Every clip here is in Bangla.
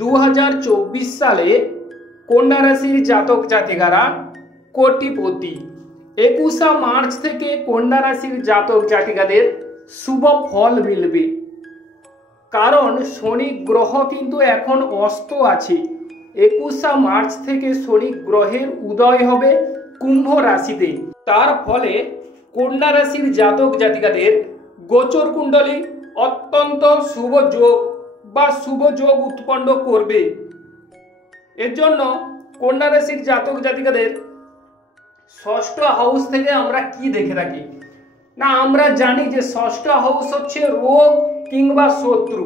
2024 সালে কন্যা রাশির জাতক জাতিকারা কোটিপতি। 21 মার্চ থেকে কন্যা রাশির জাতক জাতিকাদের শুভ ফল মিলবে, কারণ শনি গ্রহ কিন্তু এখন অস্ত আছে। 21 মার্চ থেকে শনি গ্রহের উদয় হবে কুম্ভ রাশিতে। তার ফলে কন্যা রাশির জাতক জাতিকাদের গোচর কুণ্ডলী অত্যন্ত শুভ যোগ বা শুভ যোগ উৎপন্ন করবে। এর জন্য কন্যা রাশির জাতক জাতিকাদের ষষ্ঠ হাউস থেকে আমরা কি দেখে থাকি না, আমরা জানি যে ষষ্ঠ হাউস হচ্ছে রোগ কিংবা শত্রু।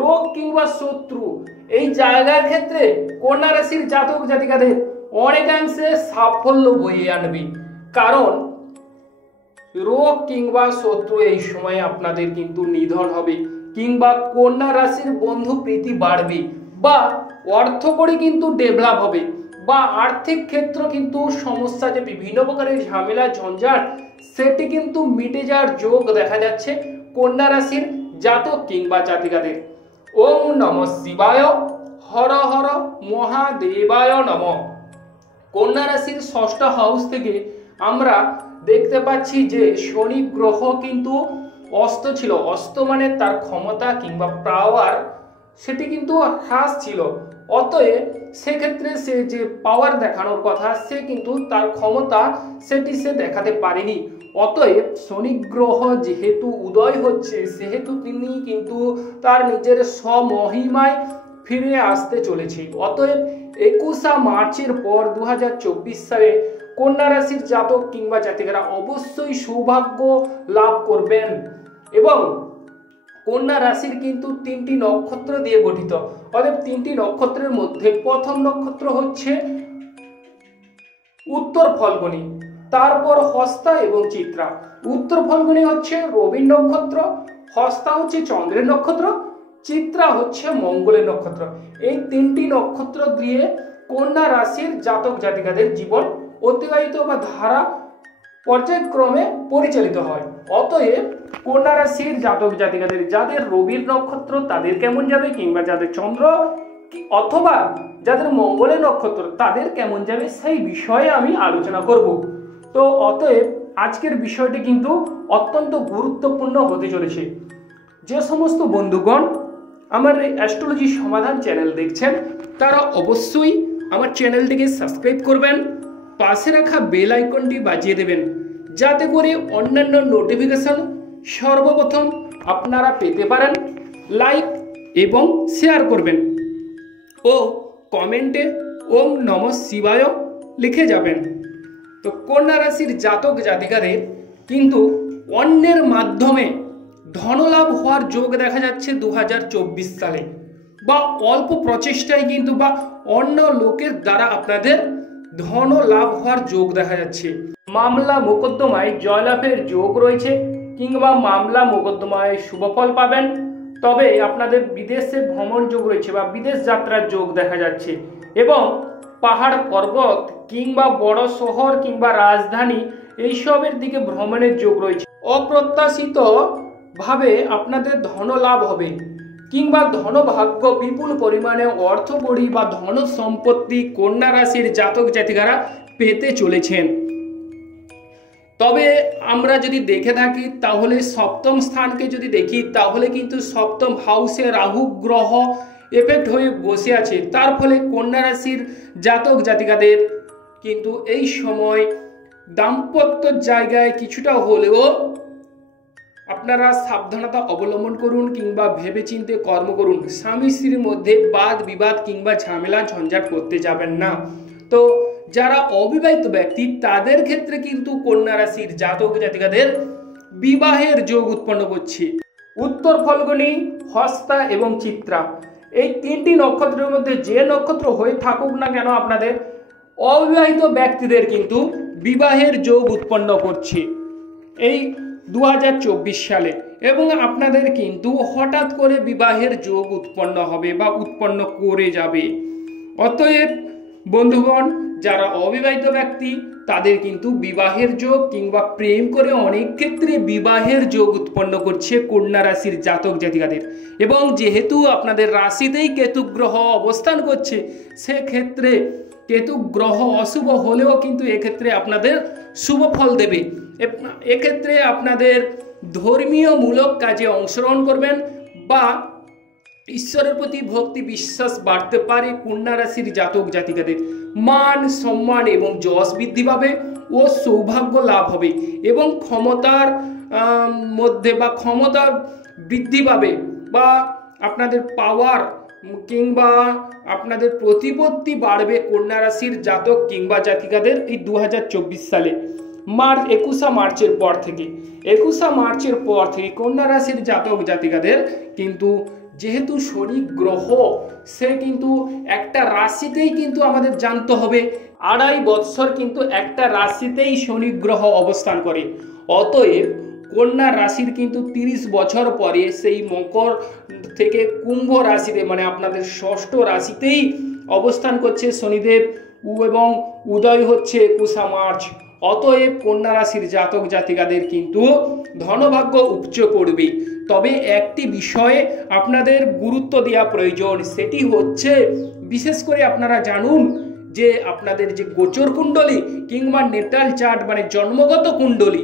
রোগ কিংবা শত্রু এই জায়গার ক্ষেত্রে কন্যা রাশির জাতক জাতিকাদের অনেকাংশে সাফল্য বয়ে আনবে, কারণ রোগ কিংবা শত্রু এই সময় আপনাদের কিন্তু নিধন হবে, কিংবা কন্যা রাশির বন্ধু প্রীতি বাড়বে, বা অর্থকরী কিন্তু ডেভেলপ হবে, বা আর্থিক ক্ষেত্র কিন্তু সমস্যা যে বিভিন্ন প্রকারের ঝামেলা ঝঞ্ঝাট সেটি কিন্তু মিটে যাওয়ার যোগ দেখা যাচ্ছে কন্যা রাশির জাতক কিংবা জাতিকাদের। ওম নমঃ শিবায়, হর হর মহাদেবায় নমঃ। কন্যা রাশির ষষ্ঠ হাউস থেকে আমরা দেখতে পাচ্ছি যে শনি গ্রহ কিন্তু অস্ত ছিল। অস্ত মানে তার ক্ষমতা কিংবা পাওয়ার সেটি কিন্তু হ্রাস ছিল। অতএব সেক্ষেত্রে সে যে পাওয়ার দেখানোর কথা সে কিন্তু তার ক্ষমতা সেটি সে দেখাতে পারেনি। অতএব শনি গ্রহ যেহেতু উদয় হচ্ছে সেহেতু তিনি কিন্তু তার নিজের স্বমহিমায় ফিরে আসতে চলেছে। অতএব 21 মার্চের পর 2024 সালে কন্যা রাশির জাতক কিংবা জাতিকারা অবশ্যই সৌভাগ্য লাভ করবেন। এবং কন্যা রাশির কিন্তু 3টি নক্ষত্র দিয়ে গঠিত। অতএব 3টি নক্ষত্রের মধ্যে প্রথম নক্ষত্র হচ্ছে উত্তর ফল্গুনী, তারপর হস্তা এবং চিত্রা। উত্তর ফল্গুনী হচ্ছে রবির নক্ষত্র, হস্তা হচ্ছে চন্দ্রের নক্ষত্র, চিত্রা হচ্ছে মঙ্গলের নক্ষত্র। এই 3টি নক্ষত্র দিয়ে কন্যা রাশির জাতক জাতিকাদের জীবন অতিবাহিত বা ধারা পর্যায়ক্রমে পরিচালিত হয়। অতএব কন্যা রাশির জাতক জাতিকাদের যাদের রবির নক্ষত্র তাদের কেমন যাবে, কিংবা যাদের চন্দ্র অথবা যাদের মঙ্গলের নক্ষত্র তাদের কেমন যাবে সেই বিষয়ে আমি আলোচনা করব। তো অতএব আজকের বিষয়টি কিন্তু অত্যন্ত গুরুত্বপূর্ণ হতে চলেছে। যে সমস্ত বন্ধুগণ আমার এই অ্যাস্ট্রোলজি সমাধান চ্যানেল দেখছেন তারা অবশ্যই আমার চ্যানেলটিকে সাবস্ক্রাইব করবেন, পাশে রাখা বেল আইকনটি বাজিয়ে দেবেন, যাতে করে অন্যান্য নোটিফিকেশন সর্বপ্রথম আপনারা পেতে পারেন। লাইক এবং শেয়ার করবেন ও কমেন্টে ওম নমঃ শিবায় লিখে যাবেন। তো কন্যা রাশির জাতক জাতিকাদের কিন্তু অন্যের মাধ্যমে ধনলাভ হওয়ার যোগ দেখা যাচ্ছে 2024 সালে, বা অল্প প্রচেষ্টায় কিন্তু বা অন্য লোকের দ্বারা আপনাদের ধন লাভ হওয়ার যোগ দেখা যাচ্ছে। মামলা মোকদ্দমায় জয়লাভের যোগ রয়েছে, কিংবা মামলা মোকদ্দমায় শুভফল পাবেন। তবে আপনাদের বিদেশে ভ্রমণ যোগ রয়েছে বা বিদেশ যাত্রার যোগ দেখা যাচ্ছে, এবং পাহাড় পর্বত কিংবা বড় শহর কিংবা রাজধানী এইসবের দিকে ভ্রমণের যোগ রয়েছে। অপ্রত্যাশিত ভাবে আপনাদের ধন লাভ হবে, কিংবা ধনভাগ্য বিপুল পরিমাণে অর্থকড়ি বা ধন সম্পত্তি কন্যা রাশির জাতক জাতিকারা পেতে চলেছেন। তবে আমরা যদি দেখে থাকি তাহলে সপ্তম স্থানকে যদি দেখি তাহলে কিন্তু সপ্তম হাউসে রাহু গ্রহ এফেক্ট হয়ে বসে আছে। তার ফলে কন্যা রাশির জাতক জাতিকাদের কিন্তু এই সময় দাম্পত্য জায়গায় কিছুটা হলেও আপনারা সাবধানতা অবলম্বন করুন, কিংবা ভেবেচিন্তে কর্ম করুন। স্বামী স্ত্রীর মধ্যে বাদ বিবাদ কিংবা ঝামেলা ঝঞ্ঝাট করতে যাবেন না। তো যারা অবিবাহিত ব্যক্তি তাদের ক্ষেত্রে কিন্তু কন্যা রাশির জাতক জাতিকাদের বিবাহের যোগ উৎপন্ন করছে। উত্তর ফল্গুনী, হস্তা এবং চিত্রা এই 3টি নক্ষত্রের মধ্যে যে নক্ষত্র হয়ে থাকুক না কেন আপনাদের অবিবাহিত ব্যক্তিদের কিন্তু বিবাহের যোগ উৎপন্ন করছে এই 2024 সালে, এবং আপনাদের কিন্তু হঠাৎ করে বিবাহের যোগ উৎপন্ন হবে বা উৎপন্ন করে যাবে। অতএব বন্ধুগণ যারা অবিবাহিত ব্যক্তি তাদের কিন্তু বিবাহের যোগ কিংবা প্রেম করে অনেক ক্ষেত্রে বিবাহের যোগ উৎপন্ন করছে কন্যা রাশির জাতক জাতিকাদের। এবং যেহেতু আপনাদের রাশিতেই কেতু গ্রহ অবস্থান করছে, সেক্ষেত্রে কেতু গ্রহ অশুভ হলেও কিন্তু এক্ষেত্রে আপনাদের শুভ ফল দেবে। এক্ষেত্রে আপনাদের ধর্মীয় মূলক কাজে অংশগ্রহণ করবেন বা ঈশ্বরের প্রতি ভক্তি বিশ্বাস বাড়তে পারে কন্যা রাশির জাতক জাতিকাদের। মান সম্মান এবং যশ বৃদ্ধি পাবে ও সৌভাগ্য লাভ হবে এবং ক্ষমতার মধ্যে বা ক্ষমতা বৃদ্ধি পাবে বা আপনাদের পাওয়ার কিংবা আপনাদের প্রতিপত্তি বাড়বে কন্যা রাশির জাতক কিংবা জাতিকাদের এই 2024 সালে 21 মার্চের পর থেকে। 21 মার্চের পর থেকে কন্যা রাশির জাতক জাতিকাদের কিন্তু যেহেতু শনি গ্রহ সে কিন্তু একটা রাশিতেই কিন্তু আমাদের জানতে হবে 2.5 বৎসর কিন্তু একটা রাশিতেই শনি গ্রহ অবস্থান করে। অতএব কন্যা রাশির কিন্তু 30 বছর পরে সেই মকর থেকে কুম্ভ রাশিতে মানে আপনাদের ষষ্ঠ রাশিতেই অবস্থান করছে শনিদেব এবং উদয় হচ্ছে 21 মার্চ। অতএব কন্যা রাশির জাতক জাতিকাদের কিন্তু ধনভাগ্য উপচে পড়বে। তবে একটি বিষয়ে আপনাদের গুরুত্ব দেওয়া প্রয়োজন, সেটি হচ্ছে বিশেষ করে আপনারা জানুন যে আপনাদের যে গোচর কুণ্ডলী কিংবা নেটাল চার্ট মানে জন্মগত কুণ্ডলী,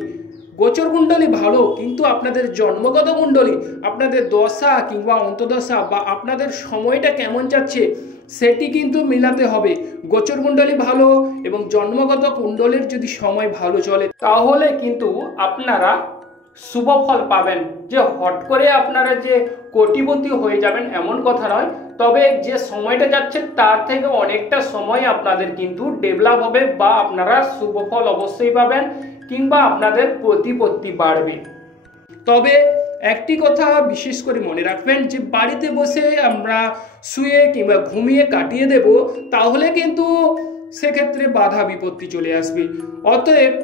গোচর কুণ্ডলী ভালো কিন্তু আপনাদের জন্মগত কুণ্ডলী আপনাদের দশা কিংবা অন্তদশা বা আপনাদের সময়টা কেমন যাচ্ছে সেটি কিন্তু মিলাতে হবে। গোচর কুণ্ডলী ভালো এবং জন্মগত কুণ্ডলীর যদি সময় ভালো চলে তাহলে কিন্তু আপনারা শুভ ফল পাবেন। যে হট করে আপনারা যে কোটিপতি হয়ে যাবেন এমন কথা নয়, তবে যে সময়টা যাচ্ছে তার থেকে অনেকটা সময় আপনাদের কিন্তু ডেভেলপ হবে বা আপনারা শুভ ফল অবশ্যই পাবেন কিংবা আপনাদের প্রতিপত্তি বাড়বে। তবে একটি কথা বিশেষ করে মনে রাখবেন যে বাড়িতে বসে আমরা শুয়ে কিংবা ঘুমিয়ে কাটিয়ে দেব তাহলে কিন্তু সেক্ষেত্রে বাধা বিপত্তি চলে আসবে। অতএব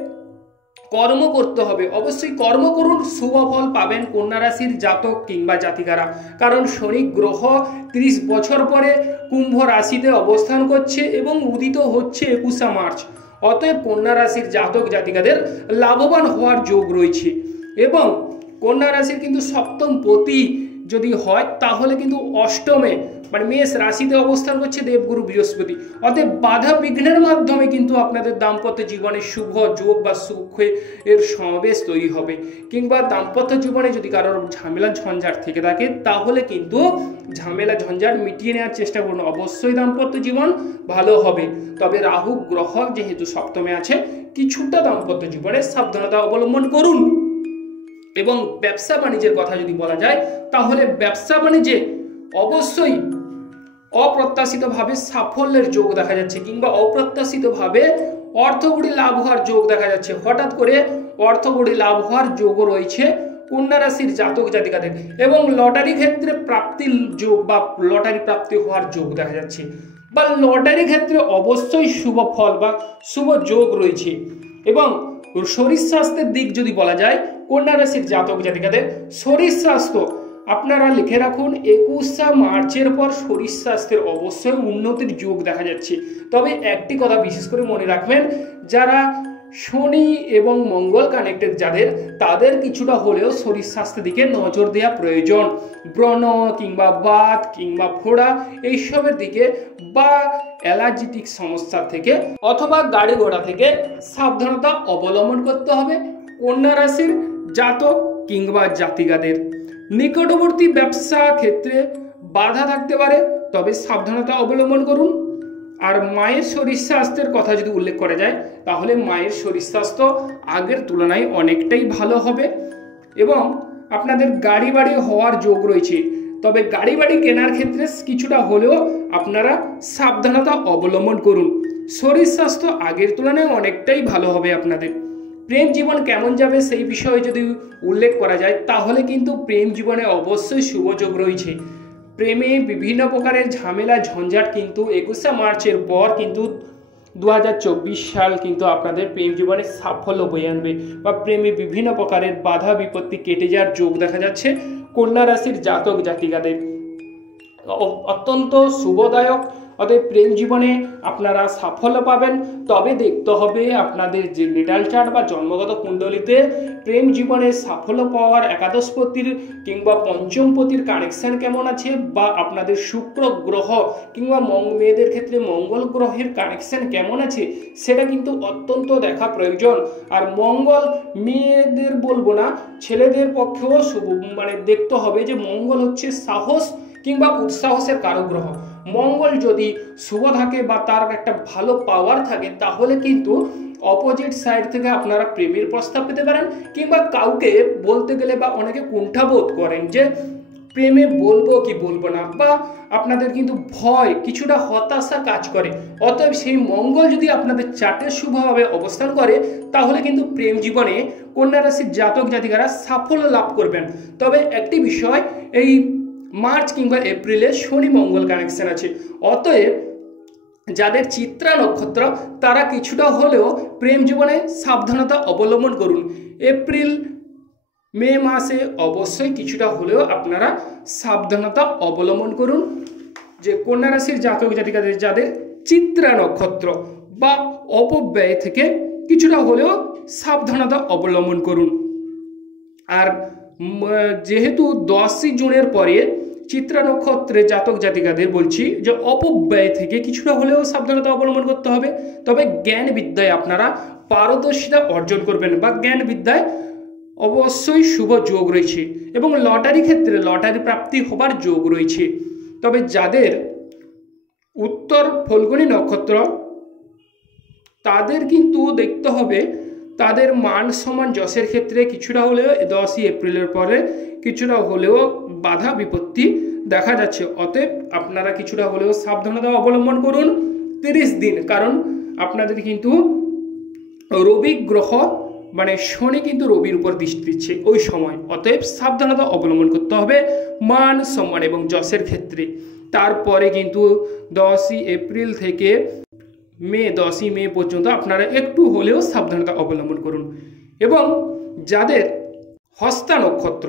কর্ম করতে হবে, অবশ্যই কর্ম করুন, শুভ ফল পাবেন কন্যা রাশির জাতক কিংবা জাতিকারা। কারণ শনি গ্রহ 30 বছর পরে কুম্ভ রাশিতে অবস্থান করছে এবং উদিত হচ্ছে 21 মার্চ। অতএব কন্যা রাশির জাতক জাতিকাদের লাভবান হওয়ার যোগ রয়েছে। এবং কন্যা রাশির কিন্তু সপ্তম পতি যদি হয় তাহলে কিন্তু অষ্টমে মানে মেষ রাশিতে অবস্থান করছে দেবগুরু বৃহস্পতি। অতএব বাধা বিঘ্নের মাধ্যমে কিন্তু আপনাদের দাম্পত্য জীবনে শুভ যোগ বা সুখের সমাবেশ তৈরি হবে। কিংবা দাম্পত্য জীবনে যদি কারোর ঝামেলা ঝঞ্ঝাট থেকে থাকে তাহলে কিন্তু ঝামেলা ঝঞ্ঝাট মিটিয়ে নেওয়ার চেষ্টা করুন, অবশ্যই দাম্পত্য জীবন ভালো হবে। তবে রাহু গ্রহ যেহেতু সপ্তমে আছে কিছুটা দাম্পত্য জীবনে সাবধানতা অবলম্বন করুন। এবং ব্যবসা বাণিজ্যের কথা যদি বলা যায় তাহলে ব্যবসা বাণিজ্যে অবশ্যই অপ্রত্যাশিতভাবে সাফল্যের যোগ দেখা যাচ্ছে কিংবা অপ্রত্যাশিতভাবে অর্থকড়ি লাভ হওয়ার যোগ দেখা যাচ্ছে। হঠাৎ করে অর্থকড়ি লাভ হওয়ার যোগও রয়েছে কন্যা রাশির জাতক জাতিকাদের। এবং লটারি ক্ষেত্রে প্রাপ্তির যোগ বা লটারি প্রাপ্তি হওয়ার যোগ দেখা যাচ্ছে বা লটারি ক্ষেত্রে অবশ্যই শুভ ফল বা শুভ যোগ রয়েছে। এবং শরীর স্বাস্থ্যের দিক যদি বলা যায় কন্যা রাশির জাতক জাতিকাদের শরীর স্বাস্থ্য আপনারা লিখে রাখুন 21 মার্চের পর শরীর স্বাস্থ্যের অবশ্যই উন্নতির যোগ দেখা যাচ্ছে। তবে একটি কথা বিশেষ করে মনে রাখবেন, যারা শনি এবং মঙ্গল কানেক্টেড যাদের তাদের কিছুটা হলেও শরীর স্বাস্থ্যের দিকে নজর দেওয়া প্রয়োজন। ব্রণ কিংবা বাত কিংবা ফোড়া এইসবের দিকে বা অ্যালার্জিটিক সমস্যা থেকে অথবা গাড়ি ঘোড়া থেকে সাবধানতা অবলম্বন করতে হবে কন্যা রাশির জাতক কিংবা জাতিকাদের। নিকটবর্তী ব্যবসা ক্ষেত্রে বাধা থাকতে পারে, তবে সাবধানতা অবলম্বন করুন। আর মায়ের শরীর স্বাস্থ্যের কথা যদি উল্লেখ করা যায় তাহলে মায়ের শরীর স্বাস্থ্য আগের তুলনায় অনেকটাই ভালো হবে। এবং আপনাদের গাড়ি বাড়ি হওয়ার যোগ রয়েছে, তবে গাড়ি বাড়ি কেনার ক্ষেত্রে কিছুটা হলেও আপনারা সাবধানতা অবলম্বন করুন। শরীর স্বাস্থ্য আগের তুলনায় অনেকটাই ভালো হবে আপনাদের। প্রেম জীবন কেমন যাবে সেই বিষয়ে যদি উল্লেখ করা যায় তাহলে কিন্তু প্রেম জীবনে অবশ্যই শুভ যোগ রয়েছে। প্রেমে বিভিন্ন প্রকারের ঝামেলা ঝঞ্ঝাট কিন্তু 21 মার্চের পর কিন্তু 2024 সাল কিন্তু আপনাদের প্রেম জীবনে সাফল্য বয়ে আনবে বা প্রেমে বিভিন্ন প্রকারের বাধা বিপত্তি কেটে যাওয়ার যোগ দেখা যাচ্ছে কন্যা রাশির জাতক জাতিকাদের। অত্যন্ত শুভদায়ক অতএব প্রেম জীবনে আপনারা সাফল্য পাবেন। তবে দেখতে হবে আপনাদের যে নেটাল চার্ট বা জন্মগত কুণ্ডলিতে প্রেম জীবনে সাফল্য পাওয়ার একাদশপতির কিংবা পঞ্চমপতির কানেকশন কেমন আছে, বা আপনাদের শুক্র গ্রহ কিংবা মেয়েদের ক্ষেত্রে মঙ্গল গ্রহের কানেকশন কেমন আছে, সেটা কিন্তু অত্যন্ত দেখা প্রয়োজন। আর মঙ্গল মেয়েদের বলবো না, ছেলেদের পক্ষেও দেখতে হবে যে মঙ্গল হচ্ছে সাহস কিংবা উৎসাহসের কারক গ্রহ। মঙ্গল যদি শুভ থাকে বা তার একটা ভালো পাওয়ার থাকে, তাহলে কিন্তু অপোজিট সাইড থেকে আপনারা প্রেমের প্রস্তাব পেতে পারেন, কিংবা কাউকে বলতে গেলে বা অনেকে কুণ্ঠাবোধ করেন যে প্রেমে বলবো কি বলবো না, বা আপনাদের কিন্তু ভয়, কিছুটা হতাশা কাজ করে। অতএব সেই মঙ্গল যদি আপনাদের চার্টে শুভভাবে অবস্থান করে, তাহলে কিন্তু প্রেম জীবনে কন্যা রাশির জাতক জাতিকারা সাফল্য লাভ করবেন। তবে একটি বিষয়, এই মার্চ কিংবা এপ্রিলে শনি মঙ্গল কানেকশন আছে। অতএব যাদের চিত্রা নক্ষত্র, তারা কিছুটা হলেও প্রেম জীবনে সাবধানতা অবলম্বন করুন। এপ্রিল মে মাসে অবশ্যই কিছুটা হলেও আপনারা সাবধানতা অবলম্বন করুন। যে কন্যা রাশির জাতক জাতিকাদের যাদের চিত্রা নক্ষত্র বা অপব্যয় থেকে কিছুটা হলেও সাবধানতা অবলম্বন করুন। আর যেহেতু 10ই জুনের পরে চিত্রা নক্ষত্রের জাতক জাতিকাদের বলছি যে অপব্যয় থেকে কিছুটা হলেও সাবধানতা অবলম্বন করতে হবে। তবে জ্ঞান বিদ্যায় আপনারা পারদর্শিতা অর্জন করবেন, বা জ্ঞান বিদ্যায় অবশ্যই শুভ যোগ রয়েছে, এবং লটারি ক্ষেত্রে লটারি প্রাপ্তি হবার যোগ রয়েছে। তবে যাদের উত্তর ফল্গুনী নক্ষত্র, তাদের কিন্তু দেখতে হবে তাদের মান সম্মান যশের ক্ষেত্রে কিছুটা হলেও 10ই এপ্রিলের পরে কিছুটা হলেও বাধা বিপত্তি দেখা যাচ্ছে। অতএব আপনারা কিছুটা হলেও সাবধানতা অবলম্বন করুন 30 দিন, কারণ আপনাদের কিন্তু রবি গ্রহ শনি কিন্তু রবির উপর দৃষ্টি দিচ্ছে ওই সময়। অতএব সাবধানতা অবলম্বন করতে হবে মান সম্মান এবং যশের ক্ষেত্রে। তারপরে কিন্তু 10ই এপ্রিল থেকে 10ই মে পর্যন্ত আপনারা একটু হলেও সাবধানতা অবলম্বন করুন। এবং যাদের হস্তা নক্ষত্র,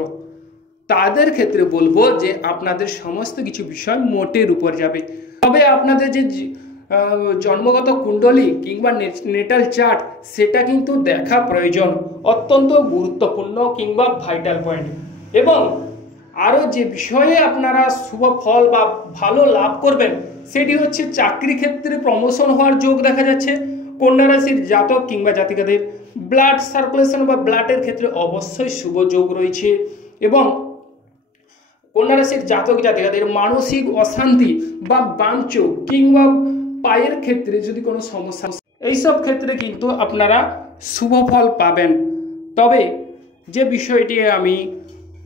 তাদের ক্ষেত্রে বলবো যে আপনাদের সমস্ত কিছু বিষয় মোটের উপর যাবে। তবে আপনাদের যে জন্মগত কুণ্ডলী কিংবা নেটাল চার্ট, সেটা কিন্তু দেখা প্রয়োজন, অত্যন্ত গুরুত্বপূর্ণ কিংবা ভাইটাল পয়েন্ট। এবং আরও যে বিষয়ে আপনারা শুভ ফল বা ভালো লাভ করবেন, সেটি হচ্ছে চাকরি ক্ষেত্রে প্রমোশন হওয়ার যোগ দেখা যাচ্ছে। কন্যা রাশির জাতক কিংবা জাতিকাদের ব্লাড সার্কুলেশন বা ব্লাডের ক্ষেত্রে অবশ্যই শুভ যোগ রয়েছে। এবং কন্যা রাশির জাতক জাতিকাদের মানসিক অশান্তি বা বাঞ্চক কিংবা পায়ের ক্ষেত্রে যদি কোনো সমস্যা, এইসব ক্ষেত্রে কিন্তু আপনারা শুভ ফল পাবেন। তবে যে বিষয়টি আমি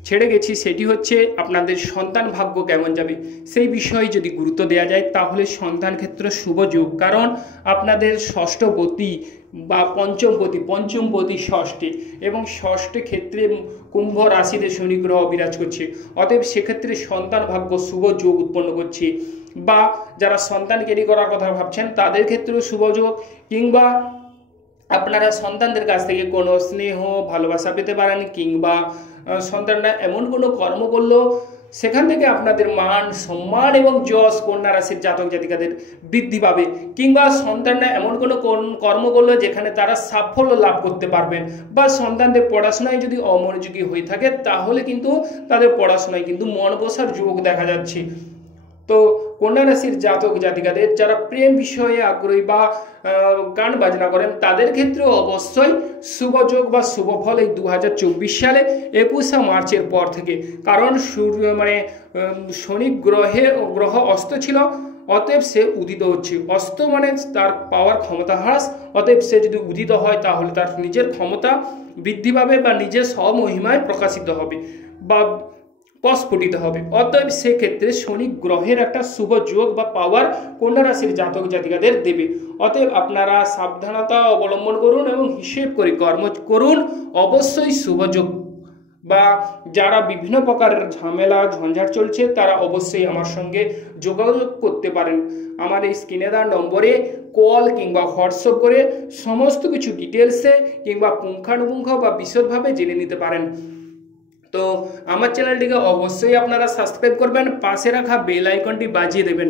ছেড়ে গেছি সেটি হচ্ছে আপনাদের সন্তান ভাগ্য কেমন যাবে, সেই বিষয়ে যদি গুরুত্ব দেওয়া যায় তাহলে সন্তান ক্ষেত্রে শুভ যোগ। কারণ আপনাদের ষষ্ঠপতি বা পঞ্চমপতি ষষ্ঠে, এবং ষষ্ঠে ক্ষেত্রে কুম্ভ রাশিতে শনি গ্রহ বিরাজ করছে। অতএব সেক্ষেত্রে সন্তান ভাগ্য শুভ যোগ উৎপন্ন করছে। বা যারা সন্তান ক্যারি করার কথা ভাবছেন, তাদের ক্ষেত্রেও শুভ যোগ, কিংবা আপনারা সন্তানদের কাছ থেকে কোনো স্নেহ ভালোবাসা পেতে পারেন, কিংবা সন্তানরা এমন কোনো কর্ম করলো সেখান থেকে আপনাদের মান সম্মান এবং যশ কন্যা রাশির জাতক জাতিকাদের বৃদ্ধি পাবে, কিংবা সন্তানরা এমন কোনো কর্ম করলো যেখানে তারা সাফল্য লাভ করতে পারবেন। বা সন্তানদের পড়াশোনায় যদি অমনোযোগী হয়ে থাকে, তাহলে কিন্তু তাদের পড়াশোনায় কিন্তু মন বসার যোগ দেখা যাচ্ছে। তো কন্যা রাশির জাতক জাতিকাদের যারা প্রেম বিষয়ে আগ্রহী বা গান বাজনা করেন, তাদের ক্ষেত্রেও অবশ্যই শুভ যোগ বা শুভ ফল এই 2024 সালে 21শে মার্চের পর থেকে। কারণ শনি গ্রহ অস্ত ছিল, অতএব সে উদিত হচ্ছে। অস্ত তার পাওয়ার ক্ষমতা হ্রাস, অতএব সে যদি উদিত হয় তাহলে তার নিজের ক্ষমতা বৃদ্ধি পাবে বা নিজের স্বমহিমায় প্রকাশিত হবে বা প্রস্ফুটিত হবে। অতএব সেক্ষেত্রে শনি গ্রহের একটা শুভ যোগ বা পাওয়ার কন্যা রাশির জাতক জাতিকাদের দেবে। অতএব আপনারা সাবধানতা অবলম্বন করুন এবং হিসেব করে কর্ম করুন, অবশ্যই শুভ যোগ। বা যারা বিভিন্ন প্রকারের ঝামেলা ঝঞ্ঝাট চলছে, তারা অবশ্যই আমার সঙ্গে যোগাযোগ করতে পারেন। আমার এই স্ক্রিনে দেওয়া নম্বরে কল কিংবা হোয়াটসঅ্যাপ করে সমস্ত কিছু ডিটেলসে কিংবা পুঙ্খানুপুঙ্খ বা বিশদভাবে জেনে নিতে পারেন। তো আমার চ্যানেলটিকে অবশ্যই আপনারা সাবস্ক্রাইব করবেন, পাশে রাখা বেল আইকনটি বাজিয়ে দেবেন।